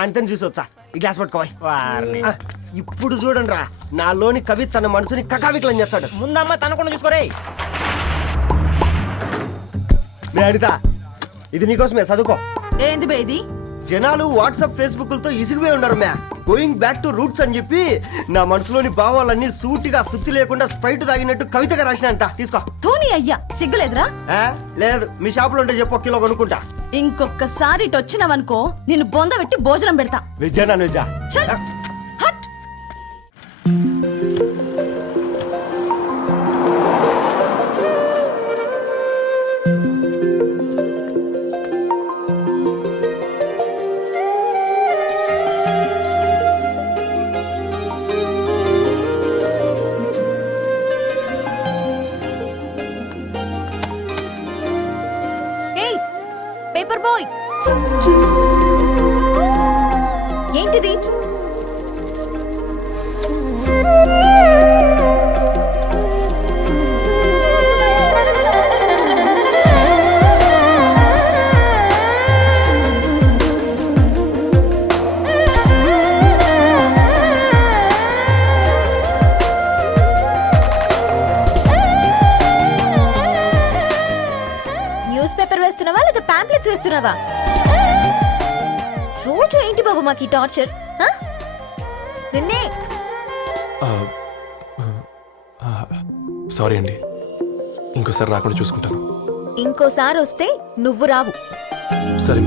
నాన్నతని చూసి వచ్చా ఈ గ్లాస్ పట్టుకోవాలి. వారిని ఇప్పుడు చూడండి రా, నాలోని కవి తన మనసుని కకావికలం చేస్తాడు. ముందమ్మ తనకుండా చూసుకోరే. మే అనిత, ఇది నీకోసమే, చదువుకో. ఏంది బే ఇది? జనాలు వాట్సాప్ ఫేస్బుక్లతో ఇసిగిపోయి ఉన్నారు మ్యా. గోయింగ్ బ్యాక్ టు రూట్స్ అని చెప్పి నా మనసులోని భావాలన్నీ సూటిగా సుత్తి లేకుండా స్ప్రైట్ తాగినట్టు కవితగా రాసినంట. తీసుకో. తూని అయ్యా సిగ్గులేదురా? లేదు, మీ షాపులో ఉంటే చెప్పు, కిలో కొనుక్కుంటా. ఇంకొకసారి ఇటు వచ్చినావనుకో నిన్ను బొంద పెట్టి భోజనం పెడతా. వెజ్జా నాన్ వెజ్జా? చల్ హట్. పేపర్ బాయ్, ఏంటిది? న్యూస్ పేపర్ వేస్తున్నావా లేదా పాంప్లెట్స్ వేస్తున్నావా? రోజు ఏంటి బాబు మాకు ఈ టార్చర్? నిన్నే. సారీ అండి, ఇంకోసారి రాకుండా చూసుకుంటాను. ఇంకోసారి వస్తే నువ్వు రావు. సరే.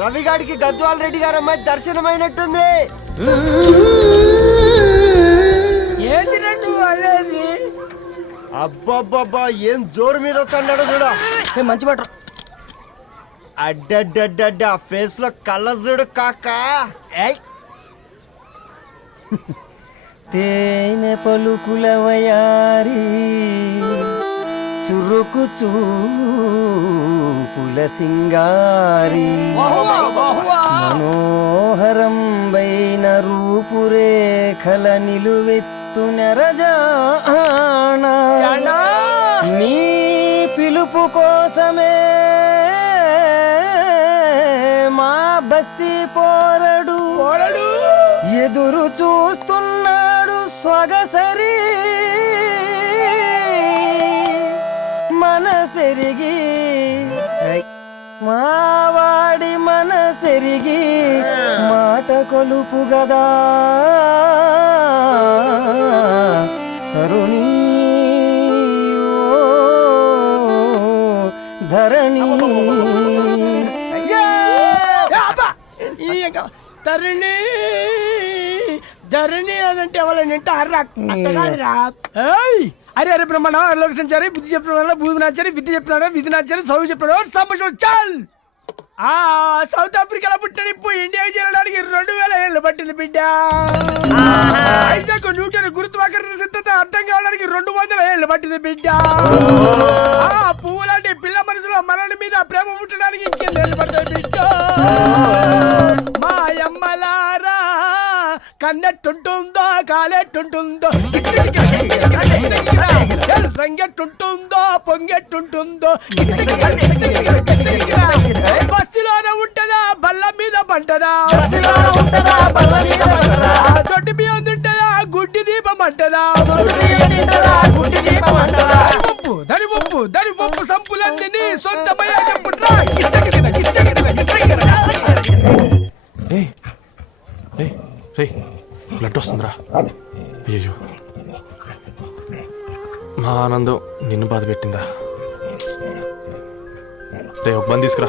రవిగాడికి గద్వాల్ రెడ్డి గారు అమ్మాయి దర్శనమైనట్టుంది. అబ్బబ్బబ్బా, ఏం జోరు మీద వస్తున్నాడో చూడు. మంచి బట్ట అడ్డడ్డడ్డ ఫేస్ లో కళ్ళ చూడు కాకా. తేనె పలుకుల వయారి చురుకు చూపుల సింగారి మనోహరం వైన రూపురేఖల నిలువెత్తు నెరజానా నీ పిలుపు కోసమే మా బస్తీ పోరడు ఎదురు చూస్తున్నాడు సొగసరి మనసెరిగి మావాడి మనసెరిగి మాట కొలుపు గదా తరుణి ధరణి తరుణి ధరణి అదంటే ఎవరైనా అట్ట కాదురా. అరే అరే బ్రహ్మణ లోక సంచారి బుద్ధి చెప్పిన భూమి నాచారి విద్య చెప్పినాడు విధి నాచారి చదువు చెప్పినాడు సంభాషణ చాల్. సౌత్ ఆఫ్రికాలో పుట్టిన ఇప్పుడు ఇండియాకి చేరడానికి 2000 ఏళ్ళు పట్టింది బిడ్డ. ఐజాక్ న్యూటన్ గురుత్వాకర్షణ సిద్ధత అర్థం కావడానికి 200 ఏళ్ళు పట్టింది బిడ్డ. పువ్వు లాంటి పిల్ల మనసులో మనని మీద ప్రేమ పుట్టడానికి ఇంకేళ్ళు పడుతుంది బిడ్డ. మా అమ్మలారా కన్నెట్టుంటుందో కాలెట్టుంటుందో రంగెట్టుంటుందో పొంగెట్టుంటుందో బస్సులోనే ఉంటదా బల్ల మీద పంటదా దొడ్డి బియ్యం తింటదా గుడ్డి దీపం అంటదా దరి పప్పు సంపులన్నీ సొంతమయ్యా చెప్పుట్రా. బ్లడ్ వస్తుందిరా. అయ్యో, మా ఆనందం నిన్ను బాధ పెట్టిందా? రే, ఒక బంద్ తీసుకురా.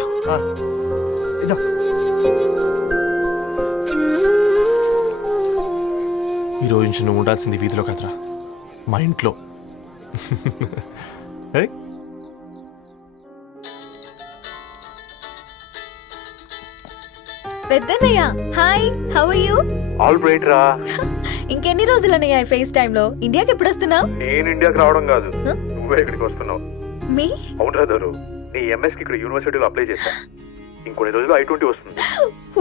ఈరోజు నుంచి నువ్వు ఉండాల్సింది వీధిలో కదరా, మా ఇంట్లో. పెద్దన్నయ్య hi how are you? All right రా. ఇంకెన్ని రోజులన్నయ్య ఫేస్ టైమ్ లో? ఇండియాకి ఎప్పుడు వస్తున్నావు? నేను ఇండియాకి రావడం కాదు, Huh? నువ్వే ఇక్కడికి వస్తున్నావు. మీ అవునరా దొరు, నీ ఎంఎస్ కి ఇక్కడ యూనివర్సిటీలో అప్లై చేశా. ఇంకొన్ని రోజులు I-20 వస్తుంది.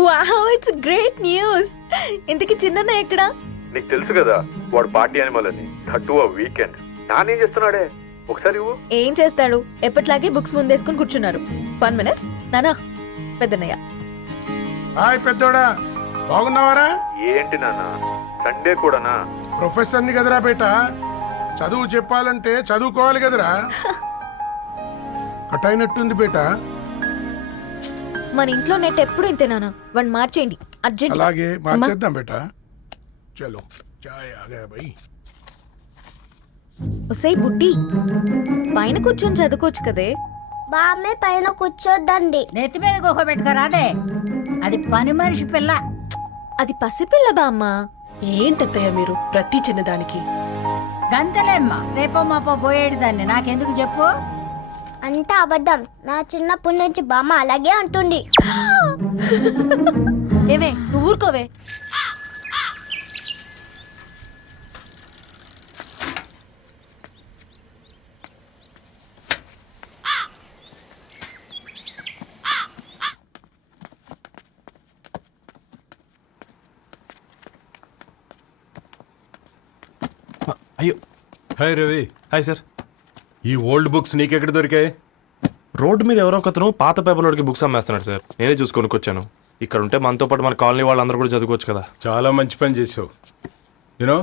Wow it's great news. ఇంతకి చిన్నన్నయ్య ఎక్కడా? నీకు తెలుసు కదా వాడు పార్టీ అనిమల్ అని, థర్టూ ఆ వీకెండ్. నానేం చేస్తున్నాడే ఒకసారి ఇవ్వు. ఏం చేస్తాడు, ఎప్పటిలాగే బుక్స్ ముందేసుకుని కూర్చున్నారు. 1 minute నానా. పెద్దన్నయ్య హాయ్ పెద్దోడా, బాగున్నావారా? ఏంటి నాన్న సండే కూడానా? ప్రొఫెసర్ని కదరా బేట, చదువు చెప్పాలంటే చదువుకోవాలి కదరా. కట్ అయినట్టుంది బేట. మన ఇంట్లో నెట్ ఎప్పుడు ఇంతే నానా. వన్ మార్చేయండి అర్జెంట్. అలాగే మార్చేద్దాం బేట. చలో చాయ్ ఆగా భయ్. ఒసై బుడ్డి, పైన కూర్చొని చదువుకోవచ్చు కదే. బామ్మే పైన కూర్చోద్దండి. నెత్తి మీద గుహ పెట్టుకురాదే, అది పని మనిషి పిల్ల. అది పసిపిల్ల బామ్మ. ఏంటత్తయ్య మీరు ప్రతి చిన్నదానికి? గంతలేమ్మా, రేపో మాపో పోయేడు దాన్ని నాకెందుకు చెప్పు. అంటే అబద్ధం. నా చిన్నప్పటి నుంచి బామ్మ అలాగే అంటుంది. ఏవే నువ్వు ఊరుకోవే. అయ్యో. హాయ్ రవి. Hi sir. ఈ ఓల్డ్ బుక్స్ నీకెక్కడ దొరికాయి? రోడ్డు మీద ఎవరో ఒకతను పాత పేపర్లోకి బుక్స్ అమ్మేస్తున్నాడు సార్. నేనే చూసుకొని వచ్చాను. ఇక్కడ ఉంటే మనతో పాటు మన కాలనీ వాళ్ళందరూ కూడా చదువుకోవచ్చు కదా. చాలా మంచి పని చేసావు. You know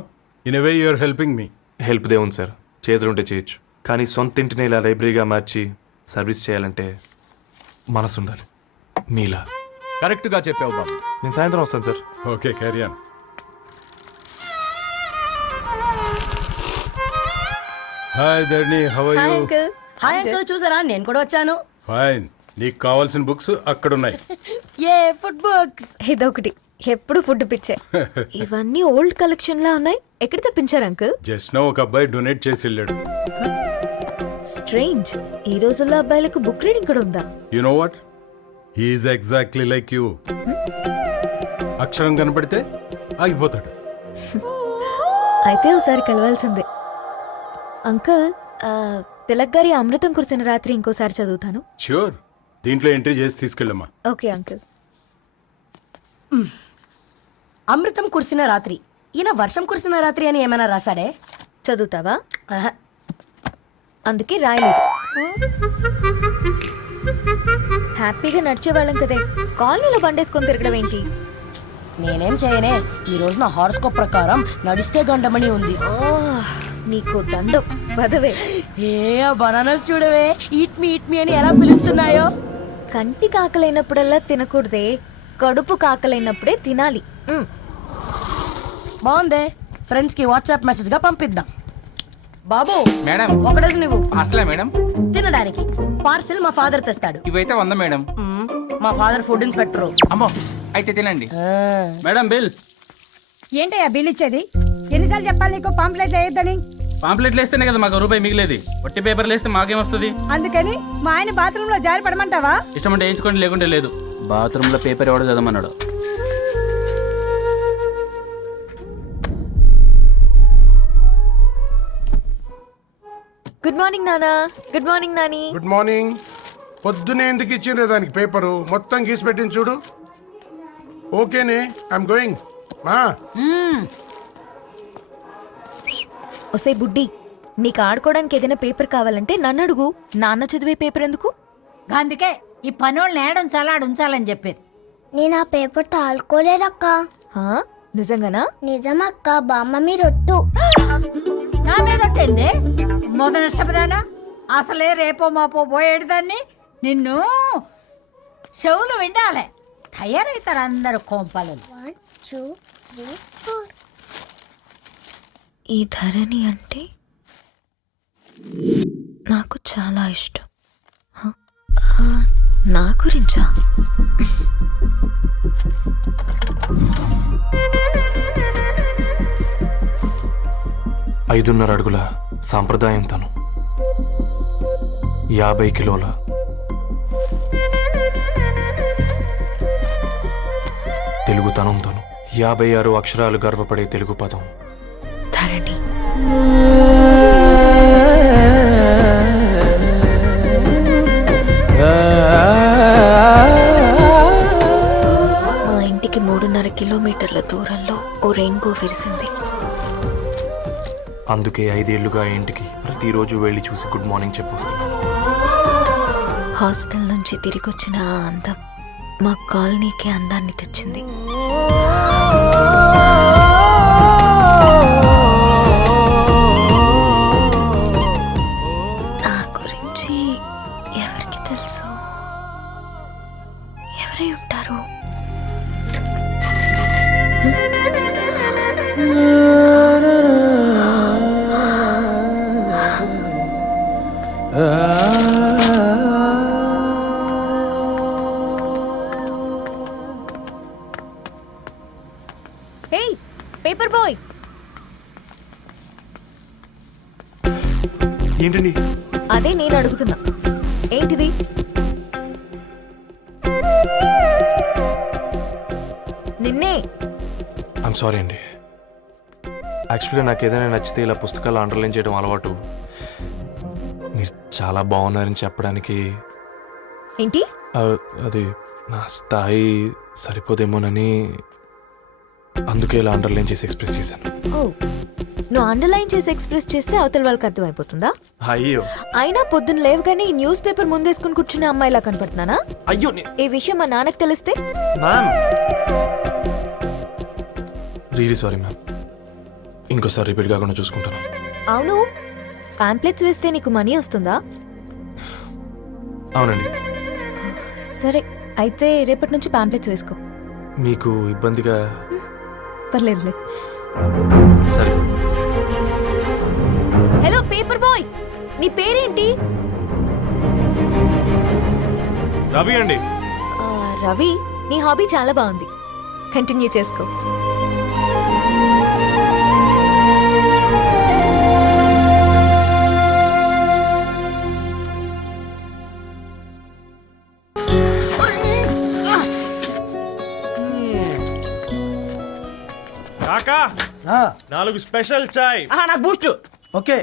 in a way you are helping me. Help దేవుంది సార్, చేతులుంటే చేయొచ్చు. కానీ సొంత ఇంటిని ఇలా లైబ్రరీగా మార్చి సర్వీస్ చేయాలంటే మనసు ఉండాలి. మీలా. కరెక్ట్గా చెప్పావు బాబు. నేను సాయంత్రం వస్తాను sir. Okay carry on. Hi Dharni, how are hi you? Uncle. Hi uncle, చూసారా నేను కూడా వచ్చాను. ఫైన్. నీకు కావాల్సిన బుక్స్ అక్కడ ఉన్నాయి. ఏ ఫుడ్ బుక్స్? ఇదొకటి, ఎప్పుడు ఫుడ్ పిచ్చే. ఇవన్నీ ఓల్డ్ కలెక్షన్ లా ఉన్నాయి. ఎక్కడ తెప్పించారు అంకుల్? జస్ట్ నో ఒక అబ్బాయి డొనేట్ చేసి వెళ్ళాడు. స్ట్రేంజ్, ఈ రోజుల్లో అబ్బాయిలకు బుక్ రీడింగ్ కూడా ఉందా? You know what, he is exactly like you. అక్షరం కనపడితే ఆగిపోతాడు. అయితే ఒకసారి కలవాల్సిందే. అంకుల్, తిలక్ గారి అమృతం కురిసిన రాత్రి ఇంకోసారి చదువుతాను. ష్యూర్, దీంట్లో ఎంట్రీ చేసి తీసుకెళ్ళమ్మా. Okay uncle. అమృతం కురిసిన రాత్రి. ఈయన వర్షం కురిసిన రాత్రి అని ఏమైనా రాశాడే? చదువుతావా? ఆహా. అందుకే రాయలేదు. హ్యాపీగా నడిచేవాళ్ళం కదే, కాలనీలో బండేసుకొని తిరగడం ఏంటి? నేనేం చేయనే, ఈ రోజు నా హారోస్కోప్ ప్రకారం నడిస్తే గండమణి ఉంది. నీకు దండం పదవే. ఏ బనానాస్ చూడవే, ఈట్ మీ అని ఎలా పిలుస్తున్నాయో. కంటి కాకలైనప్పుడల్లా తినకూడదే, కడుపు కాకలైనప్పుడే తినాలి. బాగుందే, ఫ్రెండ్స్ కి వాట్సాప్ మెసేజ్ గా పంపిద్దాం. బాబు మేడం. ఒకడేసి నువ్వు అసలే మేడం తినడానికి పార్సిల్ మా ఫాదర్ తెస్తాడు. ఇవైతే 100 మేడం. మా ఫాదర్ ఫుడ్ ఇన్స్పెక్టర్. అమ్మో, అయితే తినండి మేడం. బిల్ ఏంటయ్యా బిల్ ఇచ్చేది? ఎన్నిసార్లు చెప్పాలి నీకు పాంప్లెట్ వేయొద్దని? పాంప్లెట్లు వేస్తేనే కదా మాకు రూపాయి మిగిలేది. వట్టి పేపర్లు వేస్తే మాకేం వస్తుంది? అందుకని మా ఆయన బాత్రూమ్ లో జారి పడమంటావా? ఇష్టం అంటే వేయించుకోండి, లేకుంటే లేదు. బాత్రూమ్ లో పేపర్ ఎవడో చదవమన్నాడు. గుడ్ మార్నింగ్ నానా. Good morning Nani. Good morning. పొద్దునే ఎందుకు ఇచ్చిండ్రే దానికి పేపరు? మొత్తం గీసి పెట్టింది చూడు. ఓకేనే, ఐఎమ్ గోయింగ్. మా ఒసే బుడ్డి, నీకు ఆడుకోవడానికి ఏదైనా పేపర్ కావాలంటే నన్ను అడుగు. నాన్న చదివే పేపర్ ఎందుకు? అందుకే ఈ పనోళ్ళని ఏడుంచాలా ఉంచాలని చెప్పేది. నేను ఆ పేపర్ తాలుకోలేదక్క. హా? నిజంగానా? నిజమక్క, బామ్మ మీరొట్టు. నా మీద ఒట్టేంది? మొదటి నష్టపదానా? అసలే రేపో మాపో పోయేడు దాన్ని. నిన్ను చెవులు విండాలే, తయారవుతారు అందరు కోంపాలు. 1 2 3 4. ఈ ధరణి అంటే నాకు చాలా ఇష్టం. హ? నా గురించా? 5.5 అడుగుల సాంప్రదాయం తను, 50 కిలోల తెలుగుతనంతోను 56 అక్షరాలు గర్వపడే తెలుగు పదం ధరణి. మా ఇంటికి 3.5 కిలోమీటర్ల దూరంలో ఓ రెయిన్బో విరిసింది. అందుకే 5 ఏళ్లుగా ఇంటికి ప్రతిరోజు వెళ్ళి చూసి గుడ్ మార్నింగ్ చెప్పొస్తున్నాను. హాస్టల్ నుంచి తిరిగొచ్చిన ఆ అందం మా కాలనీకి అందాన్ని తెచ్చింది. నా గురించి ఎవరికి తెలుసు? ఎవరై ఉంటారు? హే పేపర్ బాయ్, ఏంటండి? అదే నేను అడుగుతున్నా, ఏంటిది? నిన్నే. ఐమ్ సారీ అండి. యాక్చువల్గా నాకు ఏదైనా నచ్చితే ఇలా పుస్తకాలు అండర్లైన్ చేయడం అలవాటు. మీరు చాలా బాగున్నారని చెప్పడానికి ఏంటి? అది నా స్థాయి సరిపోదేమోనని అందుకే ఇలా అండర్లైన్ చేసి ఎక్స్ప్రెస్ చేశాను. ఓ, నువ్వు అండర్లైన్ చేసి ఎక్స్ప్రెస్ చేస్తే అవతల వాళ్ళకి అర్థమైపోతుందా? అయ్యో అయినా పొద్దున్న లేవగానే ఈ న్యూస్ పేపర్ ముందేసుకుని కూర్చునే అమ్మాయిలా కనపడుతున్నానా? అయ్యో ఈ విషయం మా నాన్నకు తెలిస్తే? Ma'am really sorry ma'am. ఇంకోసారి రిపీట్ కాకుండా చూసుకుంటాను. అవును, పాంప్లెట్స్ వేస్తే నీకు మనీ వస్తుందా? అవునండి. సరే అయితే రేపటి నుంచి పాంప్లెట్స్ వేసుకో. మీకు ఇబ్బందిగా? పర్లేదులే. సరే. హలో పేపర్ బాయ్, నీ పేరేంటి? రవి అండి. రవి, నీ హాబీ చాలా బాగుంది, కంటిన్యూ చేసుకో. కాకా 4 స్పెషల్ చాయ్. నాకు బూస్ట్. ఓకే,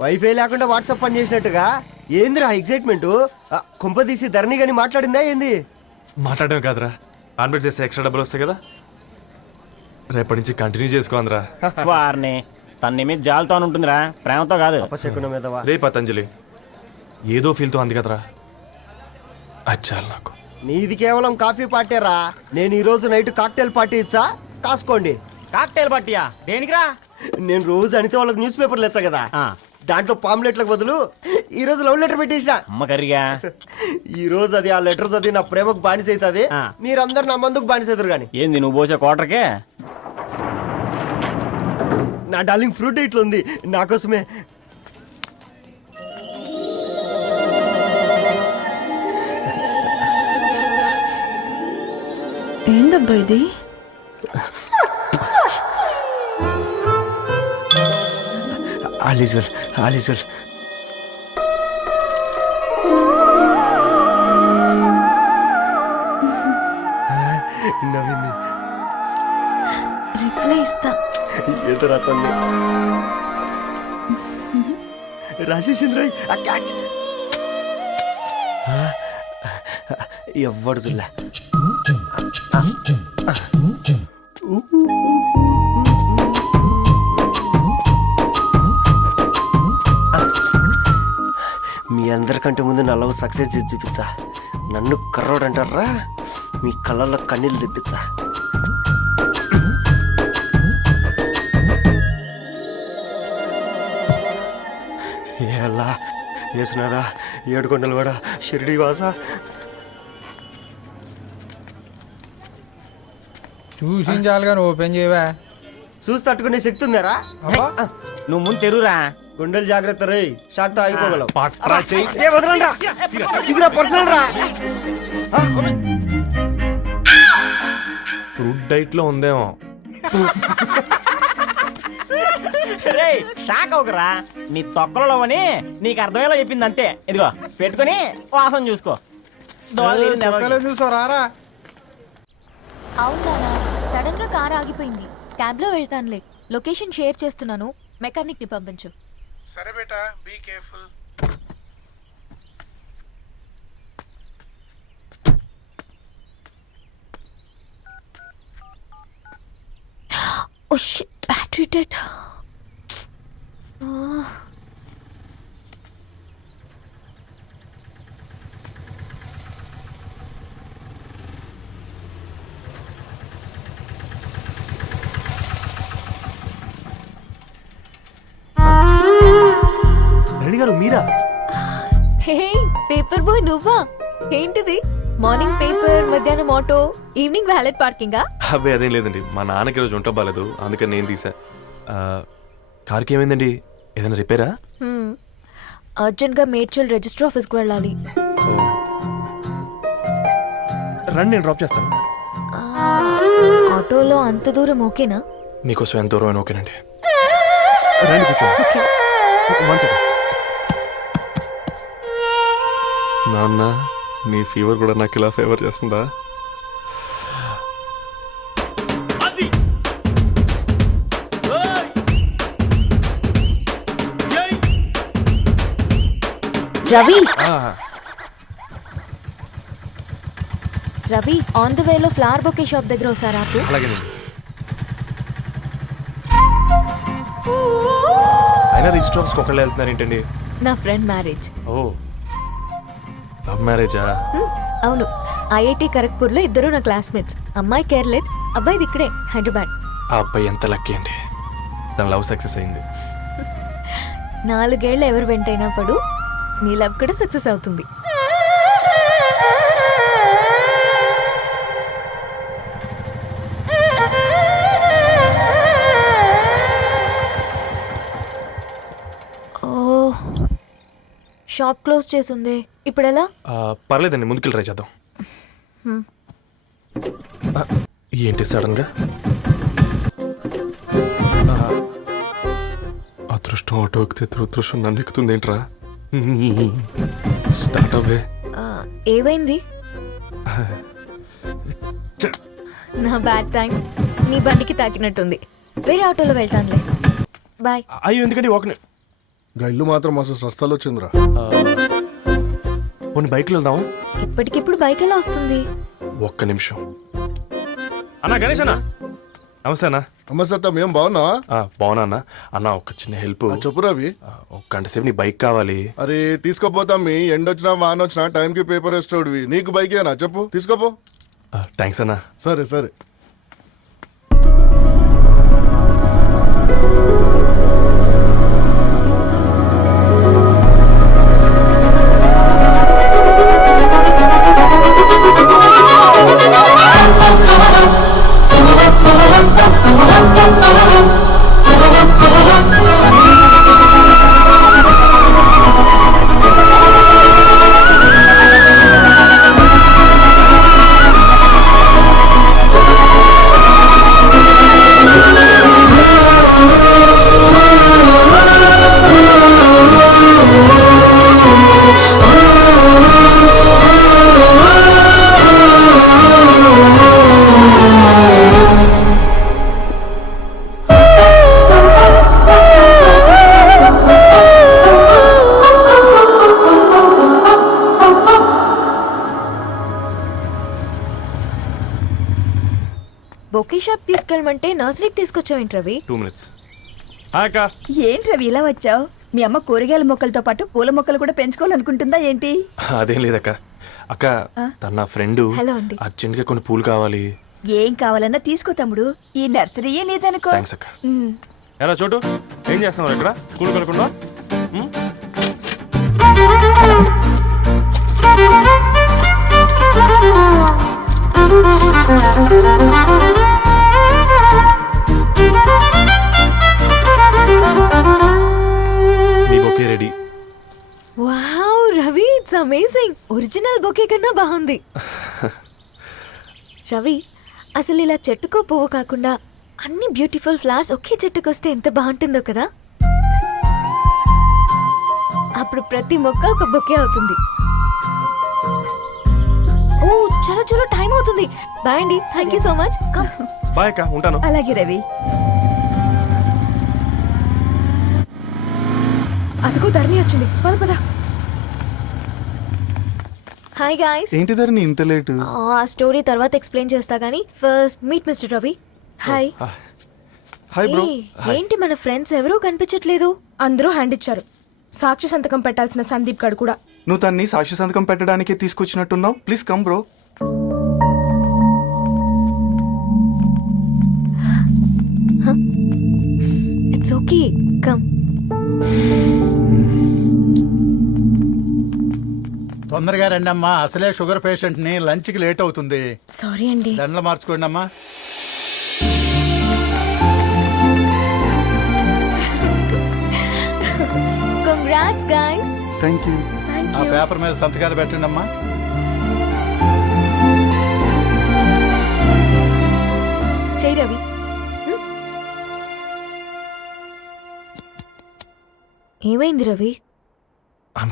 వైఫై లేకుండా వాట్సాప్ పని చేసినట్టుగా ఏందిరా ఎగ్జైట్మెంట్? కుంప తీసి ధరణి గాని మాట్లాడిందా ఏంది? మాట్లాడడం కాదురా, కాన్వర్ట్ చేస్తే ఎక్స్ట్రా డబ్బులు వస్తాయి కదా, రేపటి నుంచి కంటిన్యూ చేసుకోందిరా. వారిని తన మీద జాలతో ఉంటుందిరా, ప్రేమతో కాదు. అపశకునం మీదవా? రే పతంజలి, ఏదో ఫీల్తో అంది కదరా, అది చాలు నాకు. నీది కేవలం కాఫీ పార్టీరా. నేను ఈ రోజు నైట్ కాక్టైల్ పార్టీ ఇచ్చా, కాసుకోండి. కాక్టైల్ పట్టియా దేనికిరా? నేను రోజు అనితే వాళ్ళకి న్యూస్ పేపర్లు ఇచ్చా కదా, దాంట్లో పాంప్లెట్లకు బదులు ఈ రోజు లవ్ లెటర్ పెట్టేసిన. అమ్మ కర్రీగా ఈ రోజు అది ఆ లెటర్ చదివి నా ప్రేమకు బానిస అవుతుంది. మీరందరు నా మందుకు బానిస అవుతారు. కానీ ఏంది నువ్వు పోసే కోటర్కే? నా డార్లింగ్ ఫ్రూట్ ఇట్లా ఉంది నా కోసమే. ఏందబ్బా ఇది? All is well, all is well. నవ్వింది. రిప్లై ఇస్తా. ఏదో రాచండి రాజేసింద్ర క్యాచ్. ఎవ్వడు చూడలే. మీ అందరికంటే ముందు నా లవ్ సక్సెస్ చేసి చూపించా. నన్ను కర్రోడు అంటారా, మీ కళ్ళల్లో కన్నీళ్ళు తెప్పించా. ఎలా వేసినారా ఏడుకొండలు కూడా షిరిడి వాస. చూసించాలిగా ఓపెన్ చేయవా? చూసి తట్టుకునే శక్తి ఉందారా? నువ్వు ముందు తెరురా. గుండెలు జాగ్రత్త రే, షాక్తో ఆగిపోగలవు. పట్రా చెయ్యి. ఏ వదలండ్రా, ఇది నా పర్సనల్ రా. ఫ్రూట్ డైట్ లో ఉందేమో. రే షాక్ అవకరా, నీ తొక్కలలో అని నీకు అర్థమయ్యేలా చెప్పింది అంతే. ఇదిగో పెట్టుకుని వాసన చూసుకో. చూసావు రారా? అవునా, సడన్ గా కార్ ఆగిపోయింది. క్యాబ్ లో వెళ్తానులే. లొకేషన్ షేర్ చేస్తున్నాను, మెకానిక్ ని పంపించు. సరే బేటా, be careful. Oh shit, battery dead. Reddy గారు మీరా? హే పేపర్ బాయ్, నువ్వా? ఏంటిది? మార్నింగ్ పేపర్, మధ్యాహ్నం ఆటో, ఈవినింగ్ వ్యాలెట్ పార్కింగా? అబ్బాయి అదేం లేదండి, మా నాన్నకి రోజు ఉంట బాగాలేదు, అందుకని నేను తీసా. కార్కి ఏమైందండి? ఏదైనా రిపేరా? అర్జెంట్ గా మేడ్చల్ రిజిస్టర్ ఆఫీస్ కు వెళ్ళాలి. రండి, నేను డ్రాప్ చేస్తాను. ఆటోలో అంత దూరం ఓకేనా? మీకోసం ఎంత దూరం అయినా ఓకేనండి. రండి కూర్చోండి. One second. నాన్న, నీ ఫీవర్ కూడా నాకు ఇలా ఫేవర్ చేస్తుందా? రవి, రవి, ఆన్ ద వేలో ఫ్లవర్ బొకే షాప్ దగ్గర ఒకసారి ఆపు. అలాగేనండి. అయినా రిజిస్టర్ ఆఫీస్కి ఒకళ్ళు వెళ్తున్నారు ఏంటండి? నా ఫ్రెండ్ మ్యారేజ్. ఓ, లవ్ మ్యారేజా? అవును, ఐఐటి ఖరగ్పూర్ లో ఇద్దరు నా క్లాస్మేట్స్. అమ్మాయి కేర్లెట్, అబ్బాయిది ఇక్కడే హైదరాబాద్. ఆ అబ్బాయి ఎంత లక్కీ అండి, తన లవ్ సక్సెస్ అయింది. 4 ఏళ్ళు ఎవరు వెంటైనా పడు, నీ లవ్ కూడా సక్సెస్ అవుతుంది. ఓ, షాప్ క్లోజ్ చేసింది, ఇప్పుడు ఎలా? పర్లేదండి, ముందుకెళ్ళి ట్రై చేద్దాం. ఏంటి సడన్ గా? అదృష్టం ఆటో ఎక్కితే దురదృష్టం నన్ను ఎక్కుతుంది ఏంట్రా? స్టార్ట్ అవ్వే. ఏమైంది? నా బ్యాడ్ టైం నీ బండికి తాకినట్టుంది. వేరే ఆటోలో వెళ్తానులే, బాయ్. అయ్యో ఎందుకండి ఒక ఇల్లు మాత్రం అసలు సస్తాలో వచ్చిందిరా. కొన్ని బైక్లో వెళ్దాం. ఇప్పటికిప్పుడు బైక్ ఎలా వస్తుంది? ఒక్క నిమిషం. అన్నా గణేష్ అన్న, నమస్తే అన్న. నమస్తే, ఏం బాగున్నావా? బాగున్నా అన్న. అన్న ఒక చిన్న హెల్ప్. చెప్పు రవి. ఒక గంట సేపు నీ బైక్ కావాలి. అరే తీసుకోపోతాం, మీ ఎండొచ్చినా వానొచ్చినా టైంకి పేపర్ వేస్తాడువి. నీకు బైకేనా చెప్పు, తీసుకోపో. థ్యాంక్స్ అన్న. సరే సరే. బొకే షాప్ తీసుకెళ్ళమంటే నర్సరీకి తీసుకొచ్చావేంటి రవి? 2 minutes. ఏంటి రవి ఇలా వచ్చావు? మీ అమ్మ కూరగాయల మొక్కలతో పాటు పూల మొక్కలు కూడా పెంచుకోవాలనుకుంటుందా ఏంటి? అదేం లేదక్క. అక్క, తన నా ఫ్రెండ్. హలో అండి. అర్జెంట్ గా కొన్ని పూలు కావాలి. ఏం కావాలన్నా తీసుకో తమ్ముడు, ఈ నర్సరీయే నీదనుకో. థ్యాంక్స్ అక్క. ఎలా చోటు, ఏం చేస్తున్నావు ఇక్కడ? స్కూల్ కలకుండా? మీ bouquet ready. Wow Ravi, it's amazing. Original bouquet కన్నా బాగుంది. రవి, అసలు ఇలా చెట్టుకో పువ్వు కాకుండా అన్ని బ్యూటిఫుల్ ఫ్లవర్స్ ఒకే చెట్టుకు వస్తే ఎంత బాగుంటుందో కదా. అప్పుడు ప్రతి మొక్క ఒక బొకే అవుతుంది. ఓ చలో చలో, టైం అవుతుంది. అవుతుంది. బాయ్ అండి, thank you so much. Come. Bye అక్క, ఉంటాను. అలాగే రవి. అదిగో ధరణి వచ్చింది. పద పద. Hi guys. ఏంటి ధరణి ఇంత లేటు? ఆ స్టోరీ తర్వాత ఎక్స్ప్లెయిన్ చేస్తా గానీ first meet mister Ravi. Hi. Hi bro. ఏంటి మన ఫ్రెండ్స్ ఎవరూ కనిపించట్లేదు? అందరూ హ్యాండ్ ఇచ్చారు. సాక్షి సంతకం పెట్టాల్సిన సందీప్ గడు కూడా. నువ్వు తన్ని సాక్షి సంతకం పెట్టడానికే తీసుకొచ్చినట్టున్నావు. Please come bro. It's okay, come. తొందరగా రండి అమ్మా, అసలే షుగర్ పేషెంట్ ని లంచ్ కి లేట్ అవుతుంది. సారీ అండి. దండలు మార్చుకోండి అమ్మా. Congrats guys. Thank you. ఆ పేపర్ మీద సంతకాలు పెట్టండి అమ్మా. చెయ్ రవి. ఏమైంది రవి?